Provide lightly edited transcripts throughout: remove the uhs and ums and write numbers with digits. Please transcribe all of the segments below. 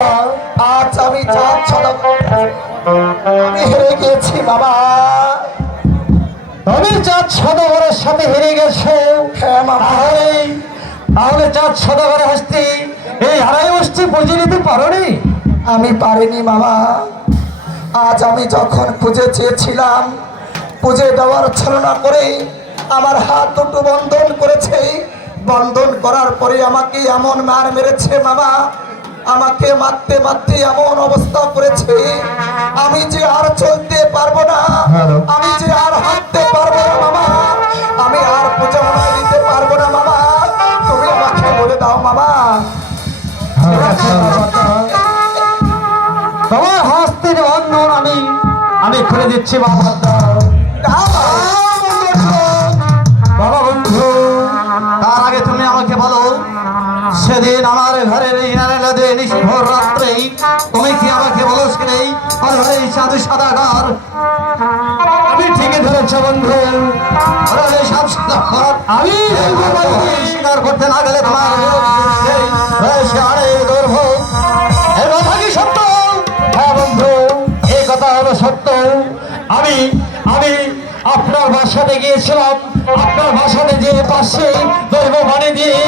আজ আমি আমি হেরে গিয়েছি বাবা। তুমি চাঁদ সদাগরের সাথে হেরে গেছো। হ্যাঁ মামা। তাহলে চাঁদ সদাগরের হস্তে এই হারাই বসতে বুঝে নিতে পারোনি? আমি পারিনি মামা। আজ আমি যখন খুঁজে চেয়েছিলাম, খুঁজে দেওয়ার ছলনা করে আমার হাত দুটো বন্ধন করেছে। বন্ধন করার পরে আমাকে এমন মার মেরেছে মামা, আমাকে মারতে মারতে এমন অবস্থা করেছে, আমি যে আর চলতে পারবো না, আমি যে আর হাঁটতে পারবো না মামা, আমি আর পূজা মনায় দিতে পারবো না মামা। তুমি আমাকে বলে দাও মামা। তোমার হস্তের বন্ধন আমি খুলে দিচ্ছি বাবা। বাবা বন্ধু, তার আগে তুমি আমাকে বলো, সেদিন আমার ঘরের নিষ্ঠুর রাত্রে তুমি কি আমাকে বলো সেদিন এই সাধু সদাগর? আমি ঠিকই ধরেছ বন্ধু, আমি স্বীকার করতে না গেলে তোমার কথা কি সত্য? হ্যাঁ বন্ধু, এই কথা হলো সত্য। আমি আমি আপনার বাসাতে গিয়েছিলাম, আপনার বাসাতে যে পাশে দৈব বাণী দিয়ে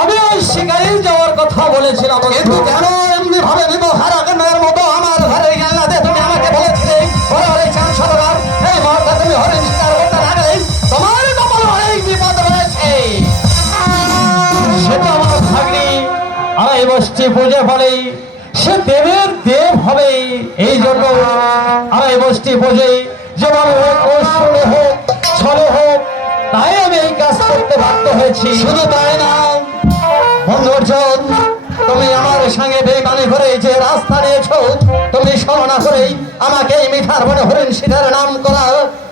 আমি ওই শিকারে যাওয়ার কথা বলেছিলাম, কিন্তু কেন এমনি ভাবে ব্যবহার আগের মতো আমার ঘরে গেলাতে তুমি আমাকে বলেছিলে এই মাথা তুমি হরিণ শিকার করতে না গেলে তোমার কপাল অনেক বিপদ রয়েছে। সেটা আমার ভাগ্নি আর এই বসছে পুজো ফলে সে দেবের দেব হবে। এই জন্য আর এই বসটি পুজো যেভাবে হোক, কৌশলে হোক, ছলে হোক, তাই আমি এই কাজ করতে বাধ্য হয়েছি। শুধু তাই না বন্ধুজন, তুমি আমার সঙ্গে বেইমানি করে যে রাস্তা নিয়েছ, তুমি স্মরণা করেই আমাকে এই মিঠার বনে হরিণ শিকার নাম করা,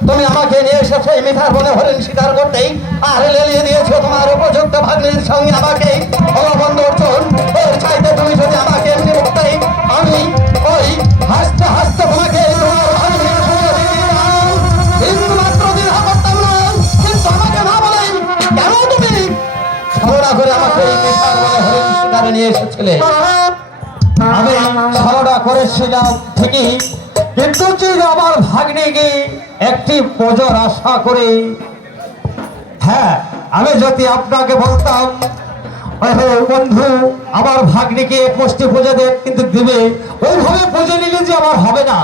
তুমি আমাকে নিয়ে এসেছো এই মিঠার বনে হরিণ শিকার করতেই, আর লেলিয়ে দিয়েছো তোমার উপযুক্ত ভাগ্নির সঙ্গে আমাকে। বন্ধুজন, এর চাইতে তুমি যদি আমাকে এমনি করতে, আমি ওই হাসতে হাসতে তোমাকে নিয়ে এসেছিলে। আমি ছলনা করেছিলাম ঠিকই, কিন্তু আমার ভাগ্নিকে একটি পুজোর আশা করে, হ্যাঁ আমি যদি আপনাকে বলতাম বন্ধু আমার ভাগ্নিকে এক মুষ্টি পুজো দেন, কিন্তু দিবে ওইভাবে পুজো নিলে যে আমার হবে না,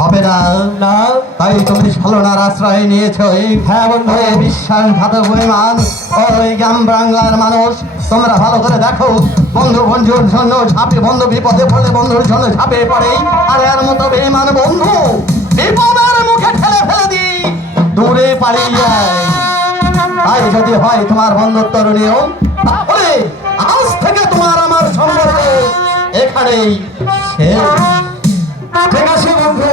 হবে না। না, তাই তুমি ছলনার আশ্রয় নিয়েছো। হ্যাঁ বন্ধু, বিশ্বাসঘাতক বেঈমান ওই গ্রাম বাংলার মানুষ, তোমরা ভালো করে দেখো, বন্ধুর জন্য ঝাঁপে, বন্ধু বিপদে পড়লে বন্ধুর জন্য ঝাঁপে পড়ে, আর এর মতো বেঈমান বন্ধু বিপদের মুখে ঠেলে ফেলে দি দূরে পালিয়ে যায়। তাই যদি হয় তোমার বন্ধুত্ব নিয়ম, তাহলে আজ থেকে তোমার আমার সম্পর্ক এখানেই শেষ। ঠিক আছে বন্ধু,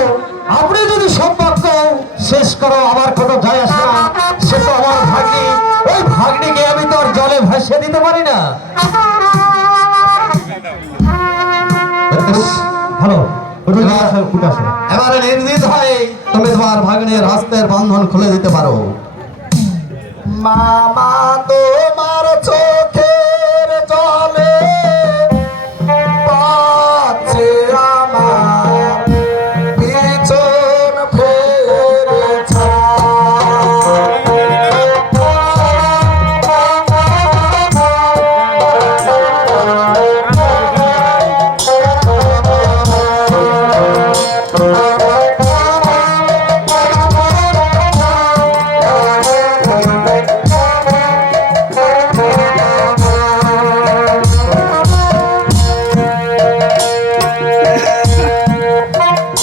আপনি যদি সম্পর্ক শেষ করো আমার কোনো যায় আসে না, সে তো আমার ভাগ্নি, ওই ভাগ্নিকে আমি তো আর জলে ভাসিয়ে দিতে পারি না। ভালো, এবারে নির্দিত হয় তুমি তোমার ভাগ্নের হস্তের বন্ধন খুলে দিতে পারো। মামা তো